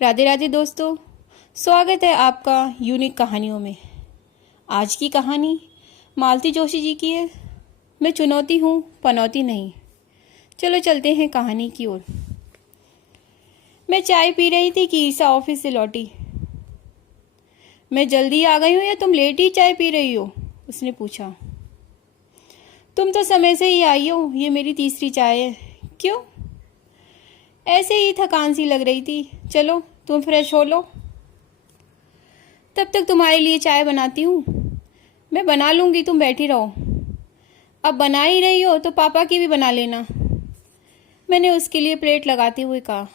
राधे राधे दोस्तों, स्वागत है आपका यूनिक कहानियों में। आज की कहानी मालती जोशी जी की है। मैं चुनौती हूँ, पनौती नहीं। चलो चलते हैं कहानी की ओर। मैं चाय पी रही थी कि ईसा ऑफिस से लौटी। मैं जल्दी आ गई हूँ या तुम लेट ही चाय पी रही हो? उसने पूछा। तुम तो समय से ही आई हो, ये मेरी तीसरी चाय है। क्यों? ऐसे ही थकान सी लग रही थी। चलो तुम फ्रेश हो लो, तब तक तुम्हारे लिए चाय बनाती हूँ। मैं बना लूँगी, तुम बैठी रहो। अब बना ही रही हो तो पापा की भी बना लेना, मैंने उसके लिए प्लेट लगाते हुए कहा।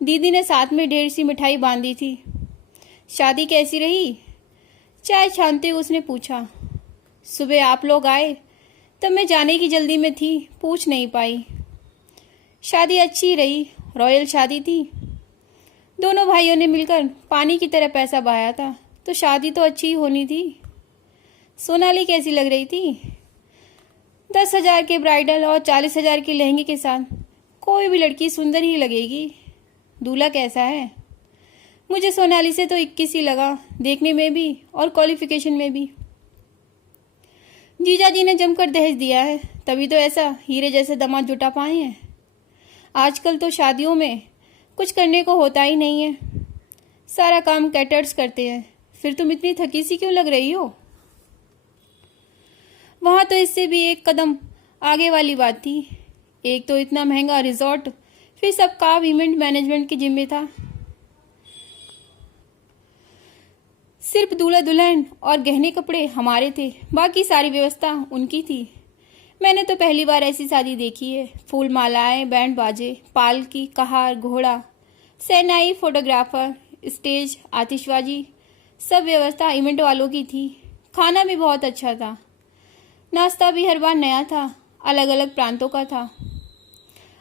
दीदी ने साथ में ढेर सी मिठाई बांधी थी। शादी कैसी रही? चाय छानते हुए उसने पूछा। सुबह आप लोग आए तब मैं जाने की जल्दी में थी, पूछ नहीं पाई। शादी अच्छी रही, रॉयल शादी थी। दोनों भाइयों ने मिलकर पानी की तरह पैसा बहाया था, तो शादी तो अच्छी ही होनी थी। सोनाली कैसी लग रही थी? 10,000 के ब्राइडल और 40,000 के लहंगे के साथ कोई भी लड़की सुंदर ही लगेगी। दूल्हा कैसा है? मुझे सोनाली से तो 21 ही लगा, देखने में भी और क्वालिफिकेशन में भी। जीजा जी ने जमकर दहेज दिया है, तभी तो ऐसा हीरे जैसे दामाद जुटा पाए हैं। आजकल तो शादियों में कुछ करने को होता ही नहीं है, सारा काम कैटर्स करते हैं। फिर तुम इतनी थकी सी क्यों लग रही हो? वहाँ तो इससे भी एक कदम आगे वाली बात थी। एक तो इतना महंगा रिजॉर्ट, फिर सब काम इवेंट मैनेजमेंट के जिम्मे था। सिर्फ दूल्हा दुल्हन और गहने कपड़े हमारे थे, बाकी सारी व्यवस्था उनकी थी। मैंने तो पहली बार ऐसी शादी देखी है। फूल मालाएं, बैंड बाजे, पालकी, कहार, घोड़ा, सेनाई, फोटोग्राफर, स्टेज, आतिशबाजी, सब व्यवस्था इवेंट वालों की थी। खाना भी बहुत अच्छा था, नाश्ता भी हर बार नया था, अलग अलग प्रांतों का था।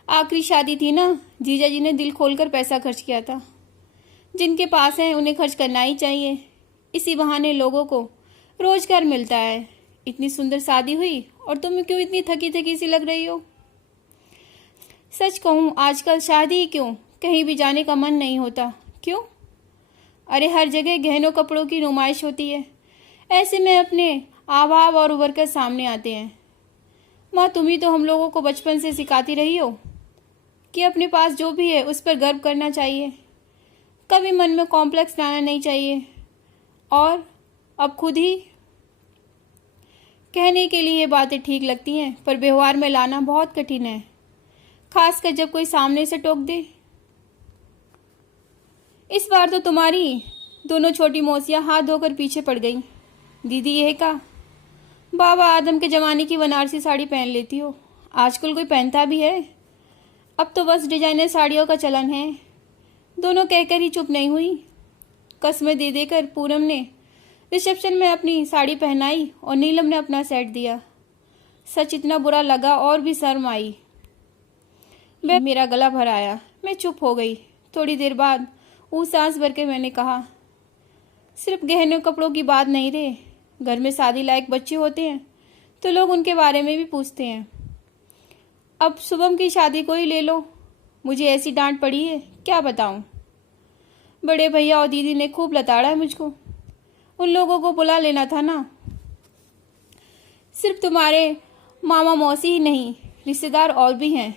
आखिरी शादी थी ना, जीजा जी ने दिल खोलकर पैसा खर्च किया था। जिनके पास है उन्हें खर्च करना ही चाहिए, इसी बहाने लोगों को रोजगार मिलता है। इतनी सुंदर शादी हुई और तुम क्यों इतनी थकी थकी सी लग रही हो? सच कहूँ आजकल शादी ही क्यों, कहीं भी जाने का मन नहीं होता। क्यों? अरे हर जगह गहनों कपड़ों की नुमाइश होती है, ऐसे में अपने आभाव और उभर कर सामने आते हैं। माँ, तुम ही तो हम लोगों को बचपन से सिखाती रही हो कि अपने पास जो भी है उस पर गर्व करना चाहिए, कभी मन में कॉम्प्लेक्स लाना नहीं चाहिए। और अब खुद ही कहने के लिए ये बातें ठीक लगती हैं, पर व्यवहार में लाना बहुत कठिन है, खासकर जब कोई सामने से टोक दे। इस बार तो तुम्हारी दोनों छोटी मौसियां हाथ धोकर पीछे पड़ गईं। दीदी यह कहा, बाबा आदम के जमाने की बनारसी साड़ी पहन लेती हो, आजकल कोई पहनता भी है? अब तो बस डिजाइनर साड़ियों का चलन है। दोनों कहकर ही चुप नहीं हुई। कस्में दे देकर पूनम ने रिसेप्शन में अपनी साड़ी पहनाई और नीलम ने अपना सेट दिया। सच इतना बुरा लगा और भी शर्म आई। मेरा गला भर आया, मैं चुप हो गई। थोड़ी देर बाद वो सांस भर के मैंने कहा, सिर्फ गहने कपड़ों की बात नहीं रे, घर में शादी लायक बच्चे होते हैं तो लोग उनके बारे में भी पूछते हैं। अब शुभम की शादी को ही ले लो, मुझे ऐसी डांट पड़ी है क्या बताऊं। बड़े भैया और दीदी ने खूब लताड़ा है मुझको, उन लोगों को बुला लेना था ना। सिर्फ तुम्हारे मामा मौसी ही नहीं, रिश्तेदार और भी हैं।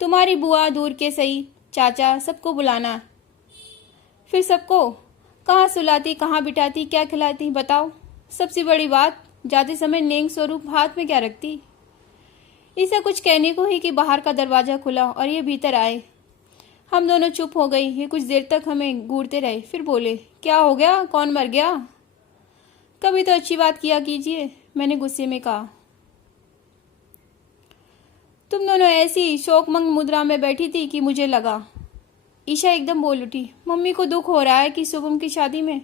तुम्हारी बुआ दूर के सही, चाचा, सबको बुलाना। फिर सबको कहाँ सुलाती, कहाँ बिठाती, क्या खिलाती, बताओ। सबसे बड़ी बात, जाते समय नेंग स्वरूप हाथ में क्या रखती। इसे कुछ कहने को ही कि बाहर का दरवाजा खुला और ये भीतर आए। हम दोनों चुप हो गई। ये कुछ देर तक हमें घूरते रहे, फिर बोले, क्या हो गया, कौन मर गया? कभी तो अच्छी बात किया कीजिए, मैंने गुस्से में कहा। तुम दोनों ऐसी शोकमंग मुद्रा में बैठी थी कि मुझे लगा। ईशा एकदम बोल उठी, मम्मी को दुख हो रहा है कि शुभम की शादी में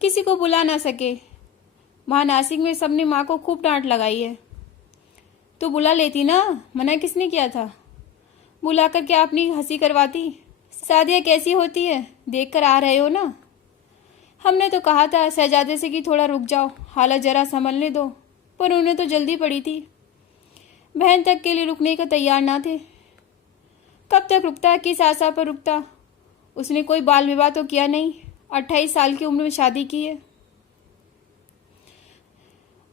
किसी को बुला ना सके। वहाँ नासिक में सबने माँ को खूब डांट लगाई है। तो बुला लेती ना, मना किसने किया था? बुलाकर क्या अपनी हंसी करवाती? शादियाँ कैसी होती है देख कर आ रहे हो ना। हमने तो कहा था शहजादे से कि थोड़ा रुक जाओ, हालत जरा संभलने दो, पर उन्हें तो जल्दी पड़ी थी। बहन तक के लिए रुकने का तैयार ना थे। कब तक रुकता, किस आशा पर रुकता? उसने कोई बाल विवाह तो किया नहीं, 28 साल की उम्र में शादी की है।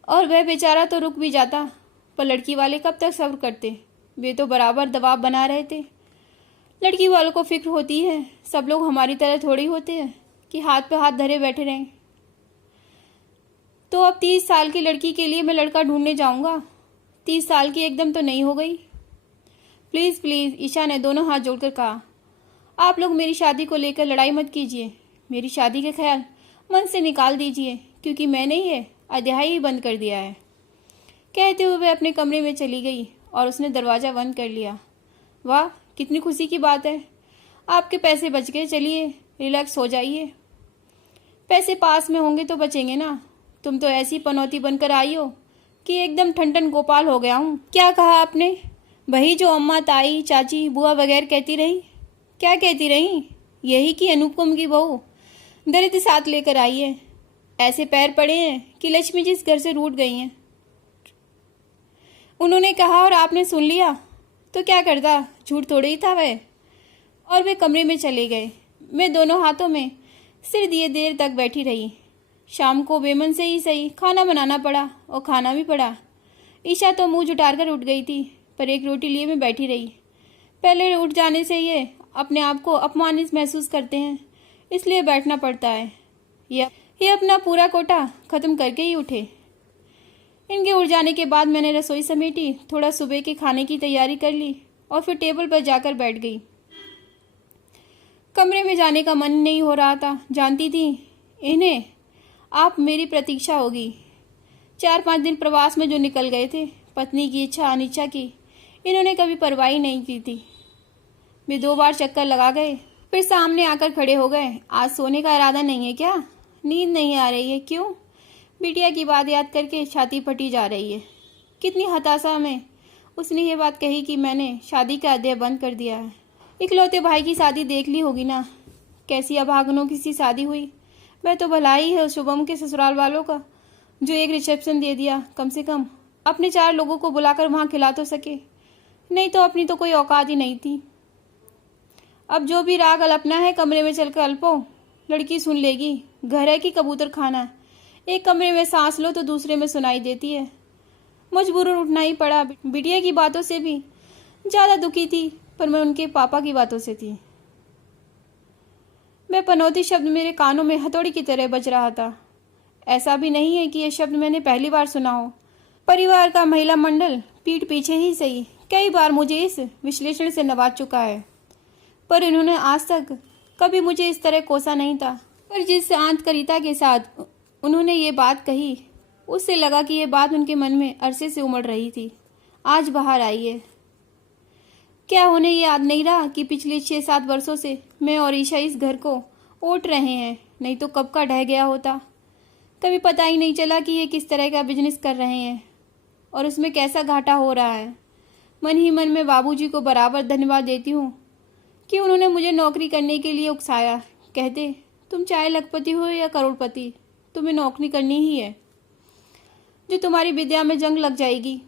और वह बेचारा तो रुक भी जाता, पर लड़की वाले कब तक सब्र करते। वे तो बराबर दबाव बना रहे थे। लड़की वालों को फिक्र होती है, सब लोग हमारी तरह थोड़ी होते हैं कि हाथ पे हाथ धरे बैठे रहें। तो अब 30 साल की लड़की के लिए मैं लड़का ढूंढने जाऊंगा। 30 साल की एकदम तो नहीं हो गई। प्लीज़ प्लीज़, ईशा ने दोनों हाथ जोड़कर कहा। आप लोग मेरी शादी को लेकर लड़ाई मत कीजिए। मेरी शादी के ख्याल मन से निकाल दीजिए, क्योंकि मैंने ये अध्याय ही बंद कर दिया है। कहते हुए वह अपने कमरे में चली गई और उसने दरवाज़ा बंद कर लिया। वाह, कितनी खुशी की बात है। आपके पैसे बच गए, चलिए रिलैक्स हो जाइए। पैसे पास में होंगे तो बचेंगे ना। तुम तो ऐसी पनौती बनकर आई हो कि एकदम ठनठन गोपाल हो गया हूँ। क्या कहा आपने? वही जो अम्मा, ताई, चाची, बुआ वगैरह कहती रही। क्या कहती रही? यही कि अनुपम की बहू दरिद्र साथ लेकर आई है। ऐसे पैर पड़े हैं कि लक्ष्मी जी इस घर से रूठ गई हैं। उन्होंने कहा और आपने सुन लिया, तो क्या करता? झूठ थोड़े ही था वह। और वे कमरे में चले गए। मैं दोनों हाथों में सिर दिए देर तक बैठी रही। शाम को बेमन से ही सही खाना बनाना पड़ा और खाना भी पड़ा। ईशा तो मुंह जुटार कर उठ गई थी, पर एक रोटी लिए मैं बैठी रही। पहले उठ जाने से ये अपने आप को अपमानित महसूस करते हैं, इसलिए बैठना पड़ता है। ये अपना पूरा कोटा खत्म करके ही उठे। इनके उठ जाने के बाद मैंने रसोई समेटी, थोड़ा सुबह के खाने की तैयारी कर ली और फिर टेबल पर जाकर बैठ गई। कमरे में जाने का मन नहीं हो रहा था। जानती थी इन्हें आप मेरी प्रतीक्षा होगी। 4-5 दिन प्रवास में जो निकल गए थे, पत्नी की इच्छा अनिच्छा की इन्होंने कभी परवाही नहीं की थी। वे 2 बार चक्कर लगा गए, फिर सामने आकर खड़े हो गए। आज सोने का इरादा नहीं है क्या? नींद नहीं आ रही है? क्यों? बिटिया की बात याद करके छाती फटी जा रही है। कितनी हताशा में उसने ये बात कही कि मैंने शादी का अध्याय बंद कर दिया है। इकलौते भाई की शादी देख ली होगी ना, कैसी अभागनों की सी शादी हुई। वह तो भला ही है शुभम के ससुराल वालों का, जो एक रिसेप्शन दे दिया। कम से कम अपने 4 लोगों को बुलाकर वहां खिला तो सके, नहीं तो अपनी तो कोई औकात ही नहीं थी। अब जो भी राग अल्पना है कमरे में चलकर अल्पो, लड़की सुन लेगी। घर है कि कबूतर खाना? एक कमरे में सांस लो तो दूसरे में सुनाई देती है। मजबूरन उठना ही पड़ा। बिटिया की बातों से भी ज्यादा दुखी थी, पर मैं उनके पापा की बातों से थी। वह पनौती शब्द मेरे कानों में हथौड़ी की तरह बज रहा था। ऐसा भी नहीं है कि यह शब्द मैंने पहली बार सुना हो। परिवार का महिला मंडल पीठ पीछे ही सही कई बार मुझे इस विश्लेषण से नवाज चुका है, पर इन्होंने आज तक कभी मुझे इस तरह कोसा नहीं था। पर जिस आंतरिकता के साथ उन्होंने ये बात कही, उससे लगा कि ये बात उनके मन में अरसे से उमड़ रही थी, आज बाहर आई है। क्या उन्हें याद नहीं रहा कि पिछले 6-7 वर्षों से मैं और ईशा इस घर को ओट रहे हैं? नहीं तो कब का ढह गया होता। कभी पता ही नहीं चला कि ये किस तरह का बिजनेस कर रहे हैं और उसमें कैसा घाटा हो रहा है। मन ही मन में बाबूजी को बराबर धन्यवाद देती हूँ कि उन्होंने मुझे नौकरी करने के लिए उकसाया। कहते, तुम चाहे लखपति हो या करोड़पति, तुम्हें नौकरी करनी ही है। जो तुम्हारी विद्या में जंग लग जाएगी,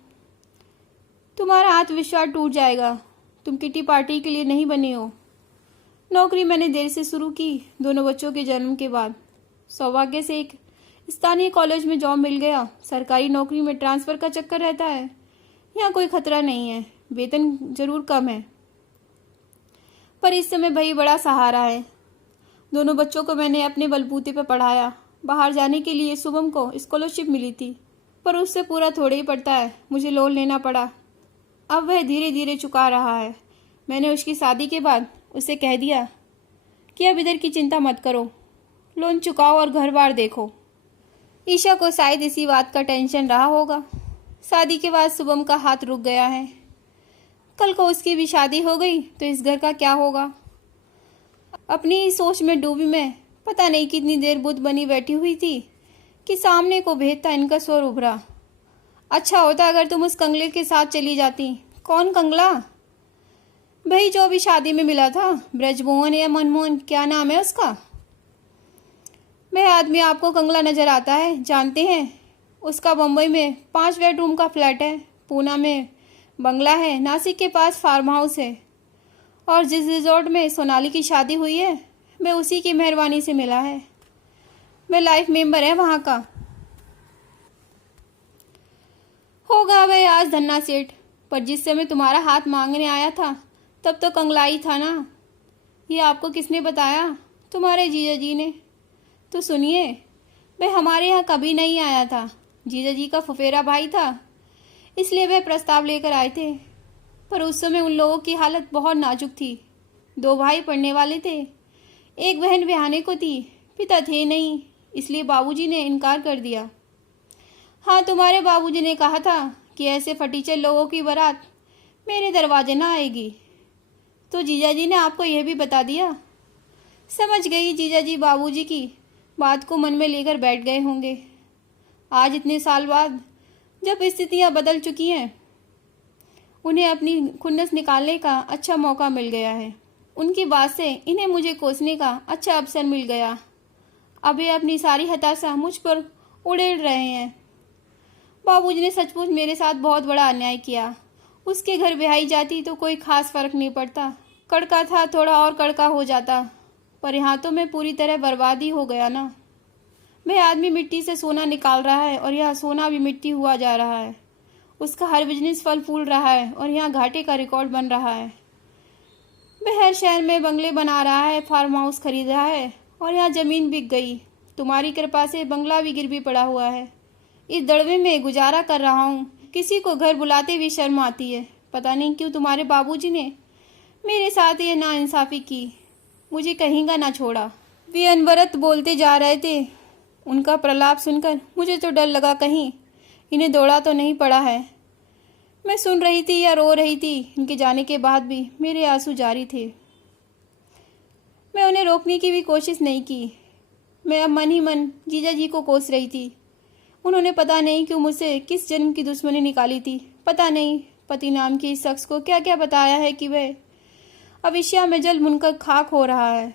तुम्हारा आत्मविश्वास टूट जाएगा। तुम किटी पार्टी के लिए नहीं बनी हो। नौकरी मैंने देर से शुरू की, दोनों बच्चों के जन्म के बाद। सौभाग्य से एक स्थानीय कॉलेज में जॉब मिल गया। सरकारी नौकरी में ट्रांसफ़र का चक्कर रहता है। यहाँ कोई खतरा नहीं है, वेतन जरूर कम है, पर इस समय भाई बड़ा सहारा है। दोनों बच्चों को मैंने अपने बलबूते पर पढ़ाया। बाहर जाने के लिए शुभम को स्कॉलरशिप मिली थी, पर उससे पूरा थोड़े ही पड़ता है। मुझे लोन लेना पड़ा। अब वह धीरे धीरे चुका रहा है। मैंने उसकी शादी के बाद उसे कह दिया कि अब इधर की चिंता मत करो, लोन चुकाओ और घर बार देखो। ईशा को शायद इसी बात का टेंशन रहा होगा। शादी के बाद शुभम का हाथ रुक गया है। कल को उसकी भी शादी हो गई तो इस घर का क्या होगा? अपनी ही सोच में डूबी मैं पता नहीं कितनी देर बुद्ध बनी बैठी हुई थी कि सामने को भेदता इनका स्वर उभरा। अच्छा होता अगर तुम उस कंगले के साथ चली जाती। कौन कंगला? भाई जो अभी शादी में मिला था, ब्रजमोहन या मनमोहन, क्या नाम है उसका? वह आदमी आपको कंगला नजर आता है, जानते हैं? उसका बम्बई में 5 बेडरूम का फ्लैट है, पूना में बंगला है, नासिक के पास फार्म हाउस है और जिस रिजॉर्ट में सोनाली की शादी हुई है, मैं उसी की मेहरबानी से मिला है। मैं लाइफ मेंबर है वहाँ का। होगा भाई आज धन्ना सेठ, पर जिस समय तुम्हारा हाथ मांगने आया था तब तो कंगलाई था ना। ये आपको किसने बताया? तुम्हारे जीजा जी ने। तो सुनिए, वह हमारे यहाँ कभी नहीं आया था। जीजा जी का फुफेरा भाई था, इसलिए वह प्रस्ताव लेकर आए थे। पर उस समय उन लोगों की हालत बहुत नाजुक थी। 2 भाई पढ़ने वाले थे, एक बहन ब्याहने को थी, पिता थे नहीं, इसलिए बाबूजी ने इनकार कर दिया। हाँ, तुम्हारे बाबूजी ने कहा था कि ऐसे फटीचर लोगों की बारात मेरे दरवाजे ना आएगी। तो जीजा जी ने आपको यह भी बता दिया। समझ गई, जीजा जी बाबूजी की बात को मन में लेकर बैठ गए होंगे। आज इतने साल बाद जब स्थितियां बदल चुकी हैं, उन्हें अपनी खुन्नस निकालने का अच्छा मौका मिल गया है। उनकी बात से इन्हें मुझे कोसने का अच्छा अवसर मिल गया। अब ये अपनी सारी हताशा मुझ पर उड़ेल रहे हैं। बाबूजी ने सचमुच मेरे साथ बहुत बड़ा अन्याय किया। उसके घर ब्याही जाती तो कोई खास फर्क नहीं पड़ता, कड़का था थोड़ा और कड़का हो जाता, पर यहाँ तो मैं पूरी तरह बर्बादी हो गया ना। वह आदमी मिट्टी से सोना निकाल रहा है और यहाँ सोना भी मिट्टी हुआ जा रहा है। उसका हर बिजनेस फल फूल रहा है और यहाँ घाटे का रिकॉर्ड बन रहा है। वह हर शहर में बंगले बना रहा है, फार्म हाउस खरीद रहा है और यहाँ जमीन बिक गई। तुम्हारी कृपा से बंगला भी गिरवी पड़ा हुआ है। इस दड़वे में गुजारा कर रहा हूँ। किसी को घर बुलाते हुए शर्म आती है। पता नहीं क्यों तुम्हारे बाबूजी ने मेरे साथ ये नाइंसाफी की, मुझे कहीं का ना छोड़ा। वे अनवरत बोलते जा रहे थे। उनका प्रलाप सुनकर मुझे तो डर लगा कहीं इन्हें दौड़ा तो नहीं पड़ा है। मैं सुन रही थी या रो रही थी, इनके जाने के बाद भी मेरे आंसू जारी थे। मैं उन्हें रोकने की भी कोशिश नहीं की। मैं अब मन ही मन जीजा जी को कोस रही थी। उन्होंने पता नहीं क्यों मुझसे किस जन्म की दुश्मनी निकाली थी। पता नहीं पति नाम के इस शख्स को क्या क्या बताया है कि वह अविष्या में जल भुनकर खाक हो रहा है।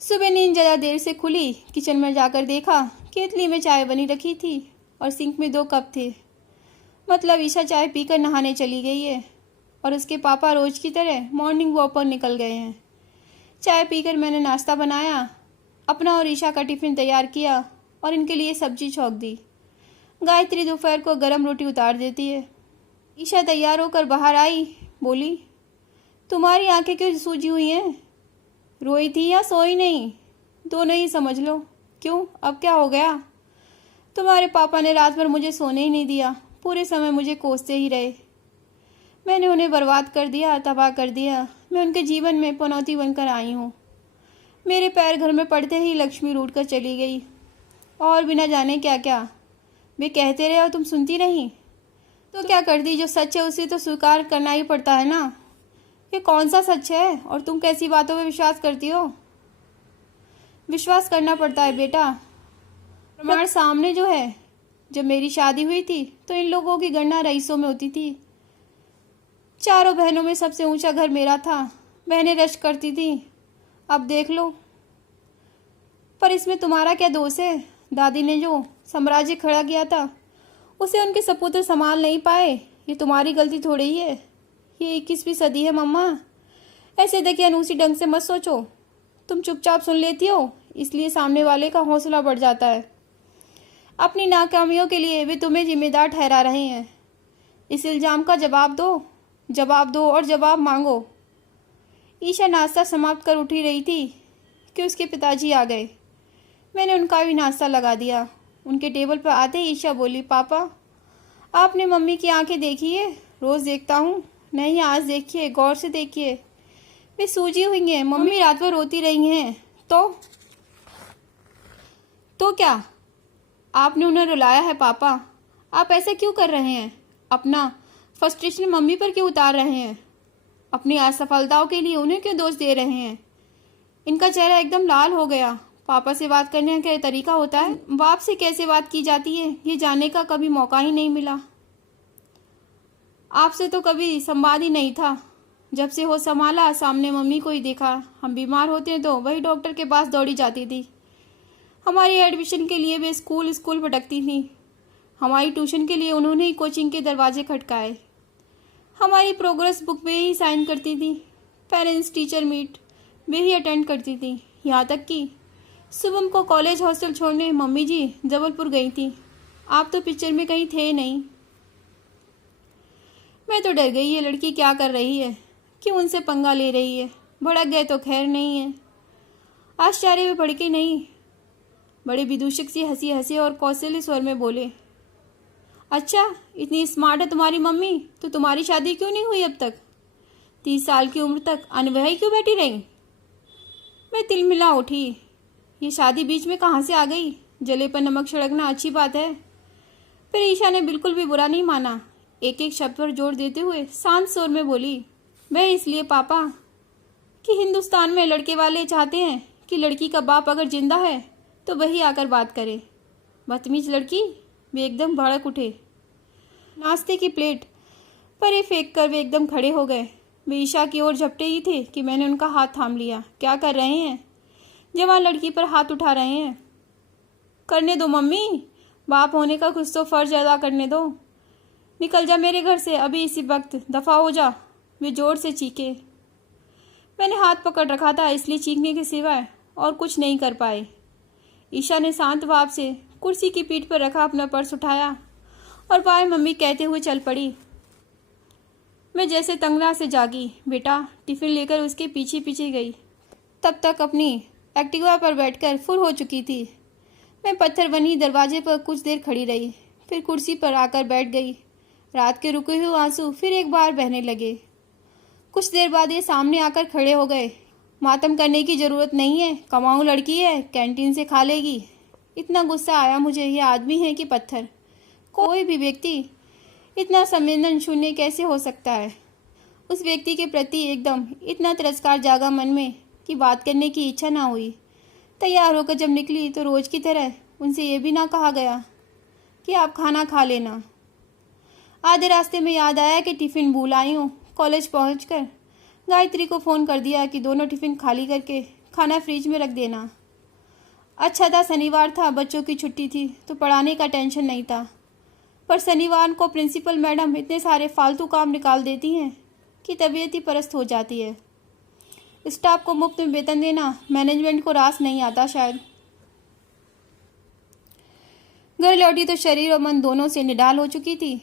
सुबह नींद ज़्यादा देर से खुली। किचन में जाकर देखा, केतली में चाय बनी रखी थी और सिंक में 2 कप थे। मतलब ईशा चाय पीकर नहाने चली गई है और उसके पापा रोज की तरह मॉर्निंग वॉक पर निकल गए हैं। चाय पीकर मैंने नाश्ता बनाया, अपना और ईशा का टिफिन तैयार किया और इनके लिए सब्जी छौंक दी। गायत्री दोपहर को गर्म रोटी उतार देती है। ईशा तैयार होकर बाहर आई, बोली, तुम्हारी आंखें क्यों सूजी हुई हैं? रोई थी या सोई नहीं? दोनों ही समझ लो। क्यों, अब क्या हो गया? तुम्हारे पापा ने रात भर मुझे सोने ही नहीं दिया, पूरे समय मुझे कोसते ही रहे। मैंने उन्हें बर्बाद कर दिया, तबाह कर दिया। मैं उनके जीवन में पनौती बनकर आई हूँ। मेरे पैर घर में पड़ते ही लक्ष्मी रूठ कर चली गई और बिना जाने क्या क्या वे कहते रहे और तुम सुनती रही। तो क्या कर दी? जो सच है उसे तो स्वीकार करना ही पड़ता है ना। ये कौन सा सच है और तुम कैसी बातों में विश्वास करती हो? विश्वास करना पड़ता है बेटा। प्रमाण सामने जो है। जब मेरी शादी हुई थी तो इन लोगों की गणना रईसों में होती थी। 4 बहनों में सबसे ऊंचा घर मेरा था। बहनें रश करती थी। अब देख लो। पर इसमें तुम्हारा क्या दोष है? दादी ने जो साम्राज्य खड़ा किया था उसे उनके सपूत संभाल नहीं पाए, ये तुम्हारी गलती थोड़ी ही है। ये 21वीं सदी है मम्मा। ऐसे देखिए अनूसी ढंग से मत सोचो। तुम चुपचाप सुन लेती हो, इसलिए सामने वाले का हौसला बढ़ जाता है। अपनी नाकामियों के लिए वे तुम्हें जिम्मेदार ठहरा रहे हैं। इस इल्जाम का जवाब दो और जवाब मांगो। ईशा नाश्ता समाप्त कर उठी रही थी कि उसके पिताजी आ गए। मैंने उनका भी नाश्ता लगा दिया। उनके टेबल पर आते ही ईशा बोली, पापा आपने मम्मी की आंखें देखी है? रोज देखता हूँ। नहीं, आज देखिए, गौर से देखिए, वे सूजी हुई हैं। मम्मी रात भर रोती रही हैं। तो क्या आपने उन्हें रुलाया है? पापा आप ऐसे क्यों कर रहे हैं? अपना फ्रस्ट्रेशन मम्मी पर क्यों उतार रहे हैं? अपनी असफलताओं के लिए उन्हें क्यों दोष दे रहे हैं? इनका चेहरा एकदम लाल हो गया। पापा से बात करने का क्या तरीका होता है? बाप से कैसे बात की जाती है ये जानने का कभी मौका ही नहीं मिला। आपसे तो कभी संवाद ही नहीं था। जब से हो संभाला सामने मम्मी को ही देखा। हम बीमार होते हैं तो वही डॉक्टर के पास दौड़ी जाती थी। हमारी एडमिशन के लिए वे स्कूल भटकती थी। हमारी ट्यूशन के लिए उन्होंने ही कोचिंग के दरवाजे खटकाए। हमारी प्रोग्रेस बुक में ही साइन करती थी, पेरेंट्स टीचर मीट वे ही अटेंड करती थी। यहाँ तक कि शुभम को कॉलेज हॉस्टल छोड़ने मम्मी जी जबलपुर गई थी। आप तो पिक्चर में कहीं थे नहीं। मैं तो डर गई, ये लड़की क्या कर रही है, क्यों उनसे पंगा ले रही है। भड़क गए तो खैर नहीं है। आश्चर्य में भड़के नहीं, बड़े विदूषक सी हंसी हंसे और कौशल्य स्वर में बोले, अच्छा इतनी स्मार्ट है तुम्हारी मम्मी, तो तुम्हारी शादी क्यों नहीं हुई अब तक? 30 साल की उम्र तक अनविवाही क्यों बैठी रही? मैं तिलमिला उठी। ये शादी बीच में कहाँ से आ गई? जले पर नमक छिड़कना अच्छी बात है। फिर ईशा ने बिल्कुल भी बुरा नहीं माना, एक एक शब्द पर जोर देते हुए शांत स्वर में बोली, वह इसलिए पापा कि हिंदुस्तान में लड़के वाले चाहते हैं कि लड़की का बाप अगर जिंदा है तो वही आकर बात करे। बदतमीज लड़की। वे एकदम भड़क उठे। नाश्ते की प्लेट परे फेंक कर वे एकदम खड़े हो गए। वे ईशा की ओर झपटे ही थे कि मैंने उनका हाथ थाम लिया। क्या कर रहे हैं? जवान लड़की पर हाथ उठा रहे हैं। करने दो मम्मी, बाप होने का कुछ तो फर्ज अदा करने दो। निकल जा मेरे घर से अभी इसी वक्त, दफा हो जा। वे जोर से चीखे। मैंने हाथ पकड़ रखा था, इसलिए चीखने के सिवाय और कुछ नहीं कर पाए। ईशा ने शांत भाव से कुर्सी की पीठ पर रखा अपना पर्स उठाया और बाय मम्मी कहते हुए चल पड़ी। मैं जैसे तंगना से जागी। बेटा टिफिन लेकर उसके पीछे पीछे गई। तब तक अपनी एक्टिवा पर बैठकर फुर हो चुकी थी। मैं पत्थर बनी दरवाजे पर कुछ देर खड़ी रही, फिर कुर्सी पर आकर बैठ गई। रात के रुके हुए आंसू फिर एक बार बहने लगे। कुछ देर बाद ये सामने आकर खड़े हो गए। मातम करने की जरूरत नहीं है, कमाऊं लड़की है, कैंटीन से खा लेगी। इतना गुस्सा आया मुझे, ये आदमी है कि पत्थर? कोई भी व्यक्ति इतना संवेदन शून्य कैसे हो सकता है? उस व्यक्ति के प्रति एकदम इतना तिरस्कार जागा मन में कि बात करने की इच्छा ना हुई। तैयार होकर जब निकली तो रोज की तरह उनसे ये भी ना कहा गया कि आप खाना खा लेना। आधे रास्ते में याद आया कि टिफिन भूल आई हूँ। कॉलेज पहुँचकर गायत्री को फ़ोन कर दिया कि दोनों टिफिन खाली करके खाना फ्रिज में रख देना। अच्छा था शनिवार था, बच्चों की छुट्टी थी तो पढ़ाने का टेंशन नहीं था। पर शनिवार को प्रिंसिपल मैडम इतने सारे फालतू काम निकाल देती हैं कि तबीयत ही परस्त हो जाती है। स्टाफ को मुफ्त में वेतन देना मैनेजमेंट को रास नहीं आता शायद। घर लौटी तो शरीर और मन दोनों से निढाल हो चुकी थी।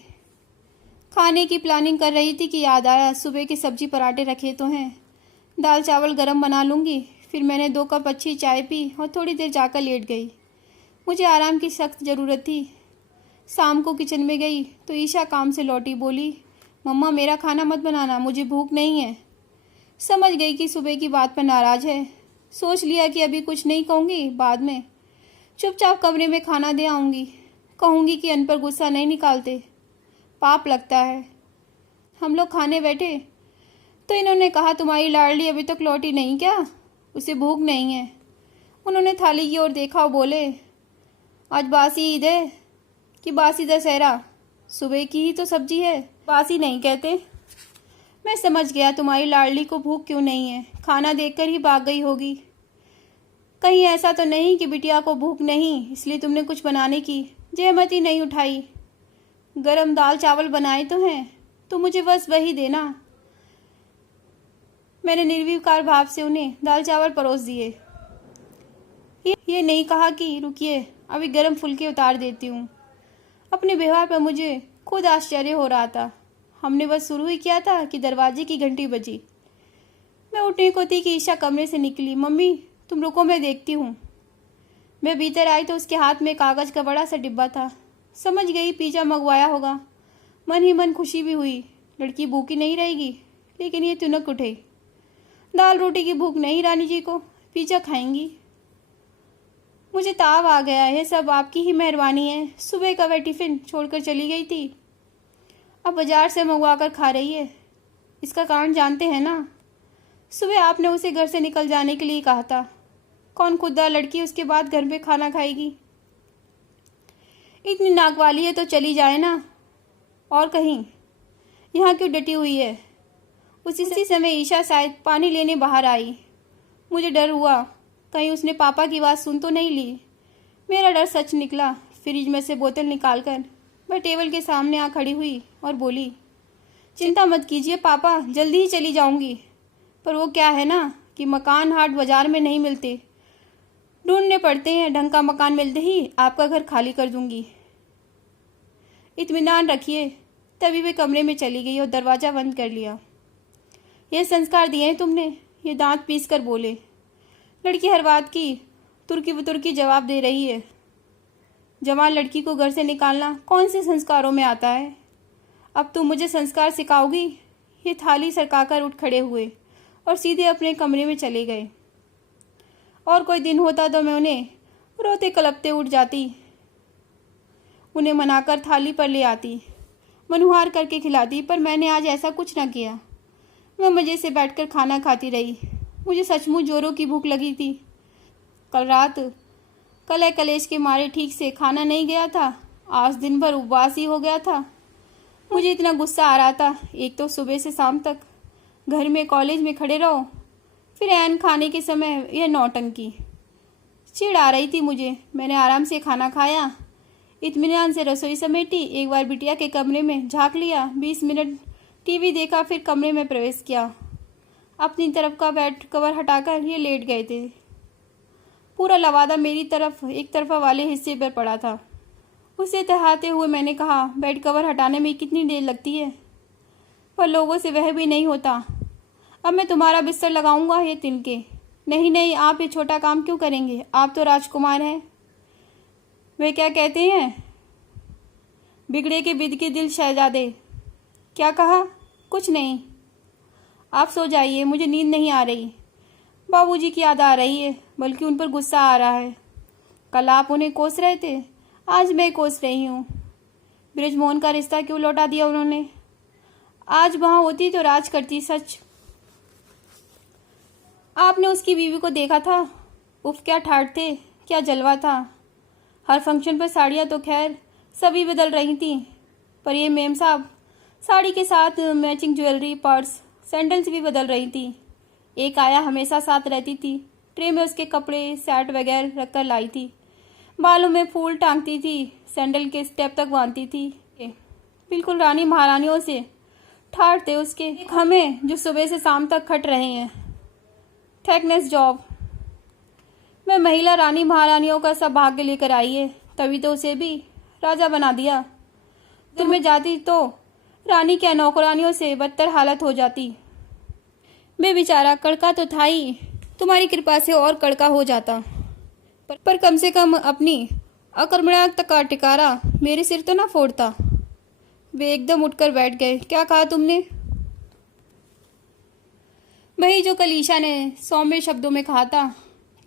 खाने की प्लानिंग कर रही थी कि याद आया सुबह के सब्जी पराठे रखे तो हैं, दाल चावल गरम बना लूँगी। फिर मैंने 2 कप अच्छी चाय पी और थोड़ी देर जाकर लेट गई। मुझे आराम की सख्त ज़रूरत थी। शाम को किचन में गई तो ईशा काम से लौटी, बोली, मम्मा मेरा खाना मत बनाना, मुझे भूख नहीं है। समझ गई कि सुबह की बात पर नाराज़ है। सोच लिया कि अभी कुछ नहीं कहूँगी, बाद में चुपचाप कमरे में खाना दे आऊँगी। कहूँगी कि अन पर गुस्सा नहीं निकालते, पाप लगता है। हम लोग खाने बैठे तो इन्होंने कहा, तुम्हारी लाडली अभी तक लौटी नहीं क्या? उसे भूख नहीं है। उन्होंने थाली की ओर देखा और बोले, आज बासी ईद है कि बासी दशहरा? सुबह की ही तो सब्जी है, बासी नहीं कहते। मैं समझ गया तुम्हारी लाडली को भूख क्यों नहीं है, खाना देखकर ही भाग गई होगी। कहीं ऐसा तो नहीं कि बिटिया को भूख नहीं इसलिए तुमने कुछ बनाने की जहमत ही नहीं उठाई? गरम दाल चावल बनाए तो हैं, तो मुझे बस वही देना। मैंने निर्विकार भाव से उन्हें दाल चावल परोस दिए। ये नहीं कहा कि रुकिए अभी गरम फुलके उतार देती हूँ। अपने व्यवहार पर मुझे खुद आश्चर्य हो रहा था। हमने बस शुरू ही किया था कि दरवाजे की घंटी बजी। मैं उठने को थी कि ईशा कमरे से निकली। मम्मी तुम रुको, मैं देखती हूँ। मैं भीतर आई तो उसके हाथ में कागज़ का बड़ा सा डिब्बा था। समझ गई पिज़्ज़ा मंगवाया होगा। मन ही मन खुशी भी हुई, लड़की भूखी नहीं रहेगी। लेकिन ये तुनक उठे, दाल रोटी की भूख नहीं रानी जी को, पिज़्ज़ा खाएंगी। मुझे ताव आ गया, ये सब आपकी ही मेहरबानी है। सुबह का वह टिफ़िन छोड़कर चली गई थी, अब बाजार से मंगवा कर खा रही है। इसका कारण जानते हैं ना? सुबह आपने उसे घर से निकल जाने के लिए कहा था। कौन खुदा लड़की उसके बाद घर में खाना खाएगी? इतनी नाक वाली है तो चली जाए ना, और कहीं यहाँ क्यों डटी हुई है? उसी समय ईशा शायद पानी लेने बाहर आई। मुझे डर हुआ कहीं उसने पापा की बात सुन तो नहीं ली। मेरा डर सच निकला। फ्रिज में से बोतल निकालकर मैं टेबल के सामने आ खड़ी हुई और बोली, चिंता मत कीजिए पापा, जल्दी ही चली जाऊंगी। पर वो क्या है ना कि मकान हाट बाजार में नहीं मिलते, ढूंढने पड़ते हैं। ढंग का मकान मिलते ही आपका घर खाली कर दूंगी। इत्मीनान रखिए। तभी वे कमरे में चली गई और दरवाज़ा बंद कर लिया। यह संस्कार दिए हैं तुमने, ये दांत पीस कर बोले। लड़की हर बात की तुर्की बुतुर्की जवाब दे रही है। जवान लड़की को घर से निकालना कौन से संस्कारों में आता है? अब तुम मुझे संस्कार सिखाओगी? ये थाली सरकाकर उठ खड़े हुए और सीधे अपने कमरे में चले गए। और कोई दिन होता तो मैं उन्हें रोते कलपते उठ जाती, उन्हें मनाकर थाली पर ले आती, मनुहार करके खिलाती। पर मैंने आज ऐसा कुछ न किया। मैं मज़े से बैठकर खाना खाती रही। मुझे सचमुच जोरों की भूख लगी थी। कल रात कलह कलेश के मारे ठीक से खाना नहीं गया था। आज दिन भर उपवास ही हो गया था। मुझे इतना गुस्सा आ रहा था, एक तो सुबह से शाम तक घर में कॉलेज में खड़े रहो, फिर ऐन खाने के समय यह नौटंकी। चिढ़ आ रही थी मुझे। मैंने आराम से खाना खाया, इत्मीनान से रसोई समेटी, एक बार बिटिया के कमरे में झांक लिया, 20 मिनट टीवी देखा, फिर कमरे में प्रवेश किया। अपनी तरफ का बेड कवर हटाकर ये लेट गए थे। पूरा लवादा मेरी तरफ एक तरफा वाले हिस्से पर पड़ा था। उसे टहाते हुए मैंने कहा, बेड कवर हटाने में कितनी देर लगती है? पर लोगों से वह भी नहीं होता। अब मैं तुम्हारा बिस्तर लगाऊंगा ये तिनके। नहीं नहीं, आप ये छोटा काम क्यों करेंगे? आप तो राजकुमार हैं। वे क्या कहते हैं, बिगड़े के बिद के दिल शहजादे। क्या कहा? कुछ नहीं, आप सो जाइए, मुझे नींद नहीं आ रही। बाबूजी की याद आ रही है, बल्कि उन पर गुस्सा आ रहा है। कल आप उन्हें कोस रहे थे, आज मैं कोस रही हूँ। बृजमोहन का रिश्ता क्यों लौटा दिया उन्होंने? आज वहाँ होती तो राज करती। सच आपने उसकी बीवी को देखा था? उफ, क्या ठाठ थे, क्या जलवा था। हर फंक्शन पर साड़ियाँ तो खैर सभी बदल रही थी, पर ये मेम साहब साड़ी के साथ मैचिंग ज्वेलरी, पर्स, सैंडल्स भी बदल रही थी। एक आया हमेशा साथ रहती थी, ट्रे में उसके कपड़े सेट वगैरह रखकर लाई थी। बालों में फूल टांगती थी, सैंडल के स्टेप तक बांधती थी। बिल्कुल रानी महारानियों से ठाठ थे उसके। हमें जो सुबह से शाम तक खट रहे हैं, थैकनेस जॉब में महिला रानी महारानियों का सब भाग्य लेकर आई है, तभी तो उसे भी राजा बना दिया। तुम्हें जाती तो रानी क्या नौकरानियों से बदतर हालत हो जाती। बेचारा कड़का तो था ही, तुम्हारी कृपा से और कड़का हो जाता। पर कम से कम अपनी अकर्मण्यता का टिकारा मेरे सिर तो ना फोड़ता। वे एकदम उठकर बैठ गए। क्या कहा तुमने? वही जो कल ईशा ने सौम्य शब्दों में कहा था।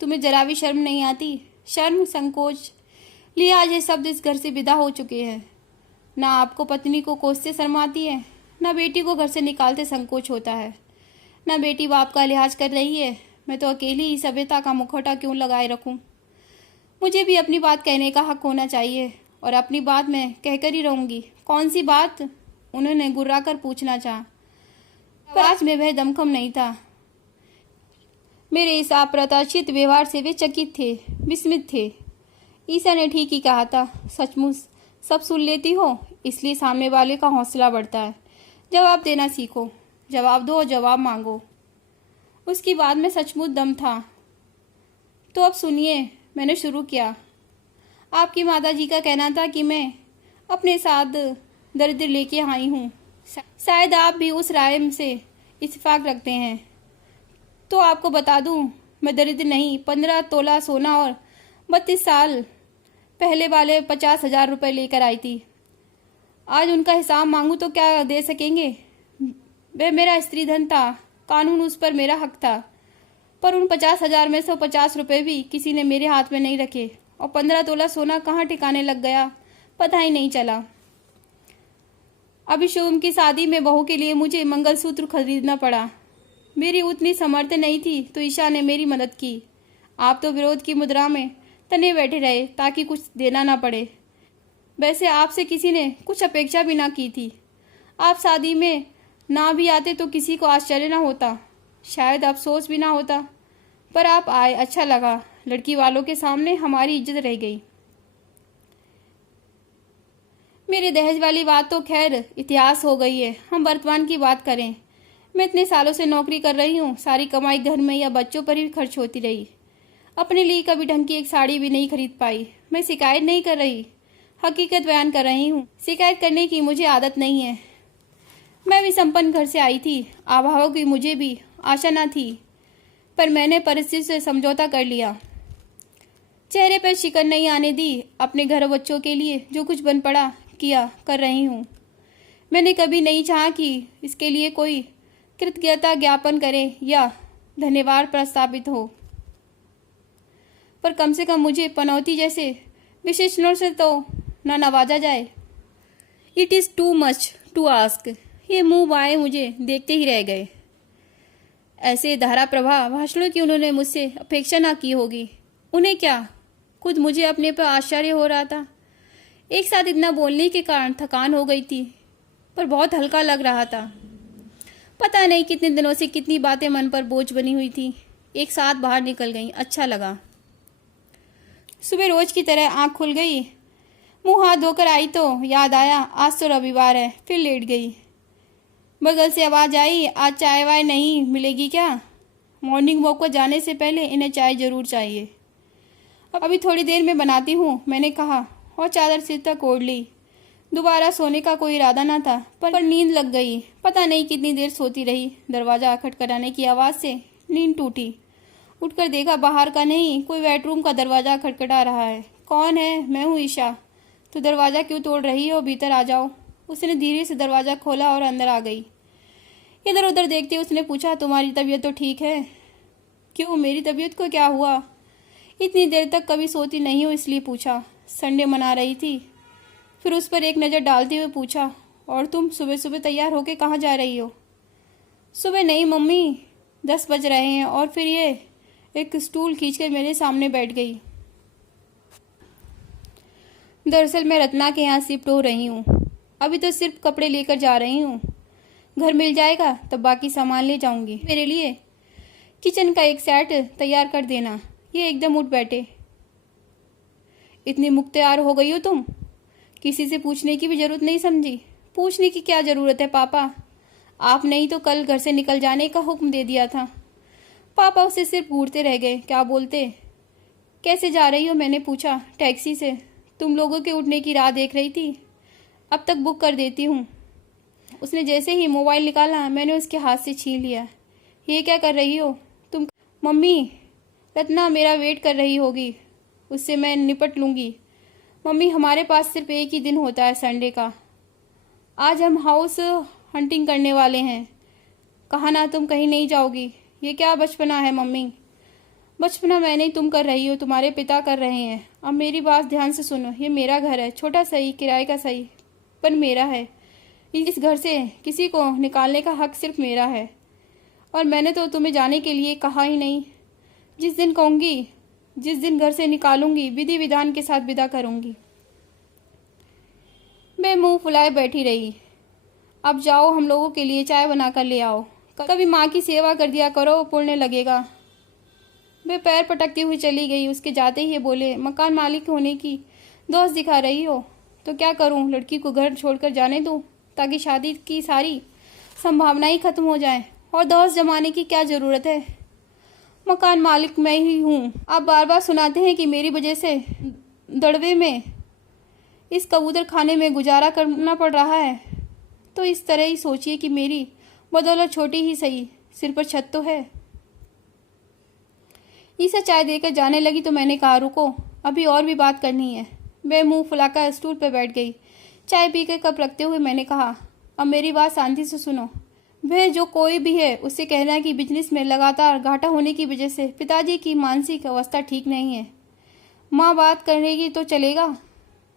तुम्हें जरा भी शर्म नहीं आती? शर्म, संकोच, लिहाज, ये शब्द इस घर से विदा हो चुके हैं। ना आपको पत्नी को कोसते शर्म आती है, ना बेटी को घर से निकालते संकोच होता है, ना बेटी बाप का लिहाज कर रही है। मैं तो अकेली ही सभ्यता का मुखौटा क्यों लगाए रखूं? मुझे भी अपनी बात कहने का हक होना चाहिए, और अपनी बात मैं कहकर ही रहूंगी। कौन सी बात? उन्होंने गुर्रा कर पूछना चाहा, पर आज में वह दमखम नहीं था। मेरे इस अप्रत्याशित व्यवहार से वे चकित थे, विस्मित थे। ईसा ने ठीक ही कहा था, सचमुच सब सुन लेती हो, इसलिए सामने वाले का हौसला बढ़ता है। जवाब देना सीखो, जवाब दो और जवाब मांगो। उसकी बात में सचमुच दम था। तो अब सुनिए, मैंने शुरू किया। आपकी माताजी का कहना था कि मैं अपने साथ दरिद्र लेके आई हूँ। शायद आप भी उस राय से इत्तेफाक रखते हैं। तो आपको बता दूं, मैं दरिद्र नहीं, 15 तोला सोना और 32 साल पहले वाले 50,000 रुपये लेकर आई थी। आज उनका हिसाब मांगू तो क्या दे सकेंगे? वह मेरा स्त्री धन था, कानून उस पर मेरा हक था। पर उन 50,000 में से 50 रुपये भी किसी ने मेरे हाथ में नहीं रखे, और 15 तोला सोना कहाँ ठिकाने लग गया पता ही नहीं चला। अभी शुभम की शादी में बहू के लिए मुझे मंगलसूत्र खरीदना पड़ा। मेरी उतनी समर्थ नहीं थी तो ईशा ने मेरी मदद की। आप तो विरोध की मुद्रा में तने बैठे रहे ताकि कुछ देना ना पड़े। वैसे आपसे किसी ने कुछ अपेक्षा भी ना की थी। आप शादी में ना भी आते तो किसी को आश्चर्य ना होता, शायद अफसोस भी ना होता। पर आप आए, अच्छा लगा। लड़की वालों के सामने हमारी इज्जत रह गई। मेरे दहेज वाली बात तो खैर इतिहास हो गई है, हम वर्तमान की बात करें। मैं इतने सालों से नौकरी कर रही हूँ, सारी कमाई घर में या बच्चों पर ही खर्च होती रही। अपने लिए कभी ढंग की एक साड़ी भी नहीं खरीद पाई। मैं शिकायत नहीं कर रही, हकीकत बयान कर रही हूँ। शिकायत करने की मुझे आदत नहीं है। मैं भी संपन्न घर से आई थी, अभावों की मुझे भी आशा न थी, पर मैंने परिस्थिति से समझौता कर लिया। चेहरे पर शिकन नहीं आने दी। अपने घर बच्चों के लिए जो कुछ बन पड़ा किया कर रही हूँ। मैंने कभी नहीं चाहा कि इसके लिए कोई कृतज्ञता ज्ञापन करे या धन्यवाद प्रस्तावित हो, पर कम से कम मुझे पनौती जैसे विशेषणों से तो न नवाजा जाए। It is too much to ask. ये मुंह बाएं मुझे देखते ही रह गए। ऐसे धारा प्रवाह भाषणों की उन्होंने मुझसे अपेक्षा ना की होगी। उन्हें क्या, खुद मुझे अपने पर आश्चर्य हो रहा था। एक साथ इतना बोलने के कारण थकान हो गई थी, पर बहुत हल्का लग रहा था। पता नहीं कितने दिनों से कितनी बातें मन पर बोझ बनी हुई थी, एक साथ बाहर निकल गईं। अच्छा लगा। सुबह रोज की तरह आंख खुल गई। मुंह हाथ धोकर आई तो याद आया आज तो रविवार है। फिर लेट गई। बगल से आवाज आई, आज चाय वाय नहीं मिलेगी क्या? मॉर्निंग वॉक पर जाने से पहले इन्हें चाय जरूर चाहिए। अभी थोड़ी देर में बनाती हूँ, मैंने कहा और चादर सिर तक ओढ़ ली। दोबारा सोने का कोई इरादा न था, पर नींद लग गई। पता नहीं कितनी देर सोती रही। दरवाजा खटखटाने की आवाज़ से नींद टूटी। उठकर देखा बाहर का नहीं, कोई बेडरूम का दरवाजा खटखटा रहा है। कौन है? मैं हूँ ईशा। तो दरवाज़ा क्यों तोड़ रही हो? भीतर आ जाओ। उसने धीरे से दरवाज़ा खोला और अंदर आ गई। इधर उधर देखते उसने पूछा, तुम्हारी तबीयत तो ठीक है? क्यों, मेरी तबीयत को क्या हुआ? इतनी देर तक कभी सोती नहीं हो इसलिए पूछा। संडे मना रही थी। फिर उस पर एक नज़र डालते हुए पूछा, और तुम सुबह सुबह तैयार होके कहाँ जा रही हो? सुबह नहीं मम्मी, 10 बज रहे हैं। और फिर ये एक स्टूल खींचकर मेरे सामने बैठ गई। दरअसल मैं रत्ना के यहाँ शिफ्ट हो रही हूँ। अभी तो सिर्फ कपड़े लेकर जा रही हूँ। घर मिल जाएगा तब बाकी सामान ले जाऊंगी। मेरे लिए किचन का एक सेट तैयार कर देना। ये एकदम उठ बैठे। इतनी मुख्तियार हो गई हो तुम, किसी से पूछने की भी जरूरत नहीं समझी? पूछने की क्या जरूरत है पापा, आप नहीं तो कल घर से निकल जाने का हुक्म दे दिया था। पापा उसे सिर्फ घूरते रह गए। क्या बोलते? कैसे जा रही हो? मैंने पूछा। टैक्सी से। तुम लोगों के उठने की राह देख रही थी। अब तक बुक कर देती हूँ। उसने जैसे ही मोबाइल निकाला मैंने उसके हाथ से छीन लिया। ये क्या कर रही हो तुम? मम्मी, रत्ना मेरा वेट कर रही होगी, उससे मैं निपट लूँगी। मम्मी, हमारे पास सिर्फ एक ही दिन होता है, संडे का। आज हम हाउस हंटिंग करने वाले हैं। कहा ना तुम कहीं नहीं जाओगी। ये क्या बचपना है मम्मी? बचपना मैं नहीं, तुम कर रही हो, तुम्हारे पिता कर रहे हैं। अब मेरी बात ध्यान से सुनो। ये मेरा घर है, छोटा सही, किराए का सही, पर मेरा है। इस घर से किसी को निकालने का हक सिर्फ मेरा है। और मैंने तो तुम्हें जाने के लिए कहा ही नहीं। जिस दिन कहूँगी, जिस दिन घर से निकालूंगी, विधि विधान के साथ विदा करूंगी। मैं मुंह फुलाए बैठी रही। अब जाओ, हम लोगों के लिए चाय बना कर ले आओ। कभी माँ की सेवा कर दिया करो, पुण्य लगेगा। मैं पैर पटकती हुई चली गई। उसके जाते ही बोले, मकान मालिक होने की दोस्त दिखा रही हो तो क्या करूं? लड़की को घर छोड़कर जाने दूं ताकि शादी की सारी संभावनाएं खत्म हो जाएं। और दोस्त जमाने की क्या जरूरत है? मकान मालिक मैं ही हूँ। आप बार बार सुनाते हैं कि मेरी वजह से दड़वे में, इस कबूतर खाने में गुजारा करना पड़ रहा है, तो इस तरह ही सोचिए कि मेरी बदौलत छोटी ही सही, सिर पर छत तो है। ईसा चाय देकर जाने लगी तो मैंने कहा, रुको, अभी और भी बात करनी है। मैं मुंह फुलाकर स्टूल पर बैठ गई। चाय पीकर कप रखते हुए मैंने कहा, अब मेरी बात शांति से सुनो। वह जो कोई भी है उससे कहना कि बिजनेस में लगातार घाटा होने की वजह से पिताजी की मानसिक अवस्था ठीक नहीं है। माँ बात करेगी तो चलेगा,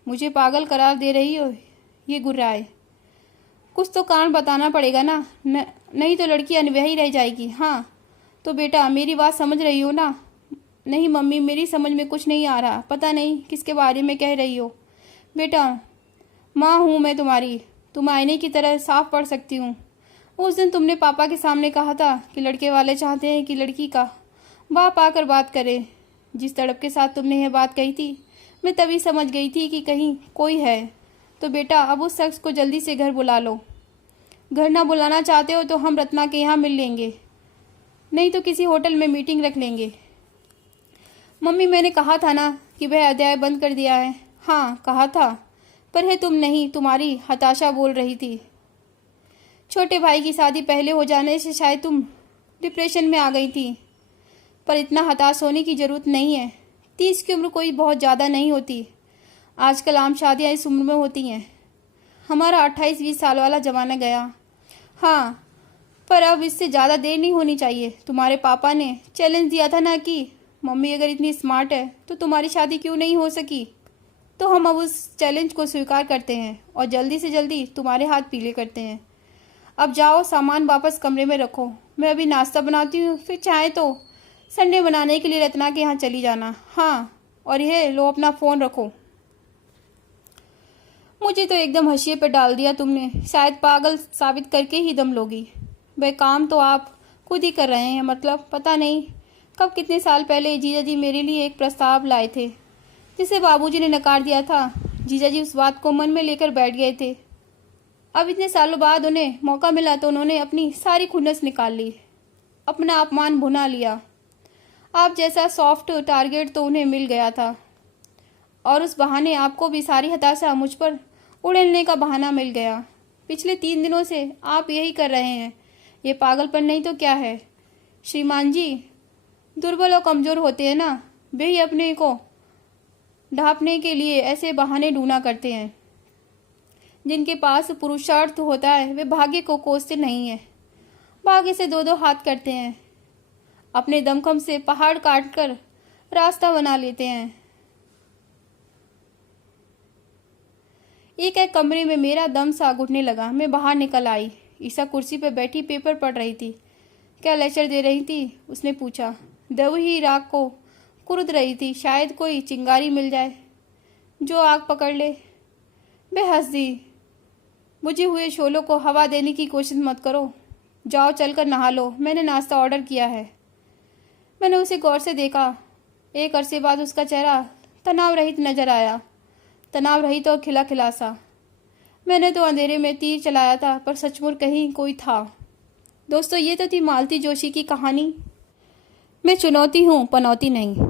मुझे पागल करार दे रही हो? ये गुर्राए। कुछ तो कारण बताना पड़ेगा ना, नहीं तो लड़की अनव्याही रह जाएगी। हाँ तो बेटा, मेरी बात समझ रही हो ना? नहीं मम्मी, मेरी समझ में कुछ नहीं आ रहा। पता नहीं किसके बारे में कह रही हो। बेटा, माँ हूँ मैं तुम्हारी, तुम आईने की तरह साफ पढ़ सकती हूँ। उस दिन तुमने पापा के सामने कहा था कि लड़के वाले चाहते हैं कि लड़की का बाप आकर बात करे। जिस तड़प के साथ तुमने यह बात कही थी, मैं तभी समझ गई थी कि कहीं कोई है। तो बेटा अब उस शख्स को जल्दी से घर बुला लो। घर ना बुलाना चाहते हो तो हम रत्ना के यहाँ मिल लेंगे, नहीं तो किसी होटल में मीटिंग रख लेंगे। मम्मी मैंने कहा था ना कि वह अध्याय बंद कर दिया है। हाँ कहा था, पर है तुम नहीं, तुम्हारी हताशा बोल रही थी। छोटे भाई की शादी पहले हो जाने से शायद तुम डिप्रेशन में आ गई थी, पर इतना हताश होने की ज़रूरत नहीं है। 30 की उम्र कोई बहुत ज़्यादा नहीं होती। आजकल आम शादियाँ इस उम्र में होती हैं। हमारा 28-20 साल वाला ज़माना गया। हाँ, पर अब इससे ज़्यादा देर नहीं होनी चाहिए। तुम्हारे पापा ने चैलेंज दिया था ना कि मम्मी अगर इतनी स्मार्ट है तो तुम्हारी शादी क्यों नहीं हो सकी। तो हम अब उस चैलेंज को स्वीकार करते हैं और जल्दी से जल्दी तुम्हारे हाथ पीले करते हैं। अब जाओ, सामान वापस कमरे में रखो। मैं अभी नाश्ता बनाती हूँ, फिर चाहे तो संडे बनाने के लिए रत्ना के यहाँ चली जाना। हाँ, और यह लो अपना फ़ोन रखो। मुझे तो एकदम हंसिए पे डाल दिया तुमने। शायद पागल साबित करके ही दम लोगी। वह काम तो आप खुद ही कर रहे हैं। मतलब पता नहीं कब कितने साल पहले जीजा जी मेरे लिए एक प्रस्ताव लाए थे, जिसे बाबूजी ने नकार दिया था। जीजा जी उस बात को मन में लेकर बैठ गए थे। अब इतने सालों बाद उन्हें मौका मिला तो उन्होंने अपनी सारी खुन्नस निकाल ली, अपना अपमान भुना लिया। आप जैसा सॉफ्ट टारगेट तो उन्हें मिल गया था, और उस बहाने आपको भी सारी हताशा मुझ पर उड़ेलने का बहाना मिल गया। पिछले 3 दिनों से आप यही कर रहे हैं। ये पागलपन नहीं तो क्या है? श्रीमान जी दुर्बल और कमज़ोर होते हैं ना, वे ही अपने को ढांपने के लिए ऐसे बहाने ढूंढा करते हैं। जिनके पास पुरुषार्थ होता है वे भाग्य को कोसते नहीं हैं, भाग्य से 2-2 हाथ करते हैं। अपने दमखम से पहाड़ काट कर रास्ता बना लेते हैं। एक कमरे में मेरा दम सा घुटने लगा। मैं बाहर निकल आई। ईसा कुर्सी पर बैठी पेपर पढ़ रही थी। क्या लेक्चर दे रही थी? उसने पूछा। देव ही राख को कुरुद रही थी। शायद कोई चिंगारी मिल जाए जो आग पकड़ ले। मैं हंस दी। बुझे हुए शोलों को हवा देने की कोशिश मत करो। जाओ चलकर नहा लो, मैंने नाश्ता ऑर्डर किया है। मैंने उसे गौर से देखा। एक अरसे बाद उसका चेहरा तनाव रहित नजर आया, तनाव रहित और खिला खिला सा। मैंने तो अंधेरे में तीर चलाया था, पर सचमुच कहीं कोई था। दोस्तों, ये तो थी मालती जोशी की कहानी। मैं चुनौती हूँ, पनौती नहीं।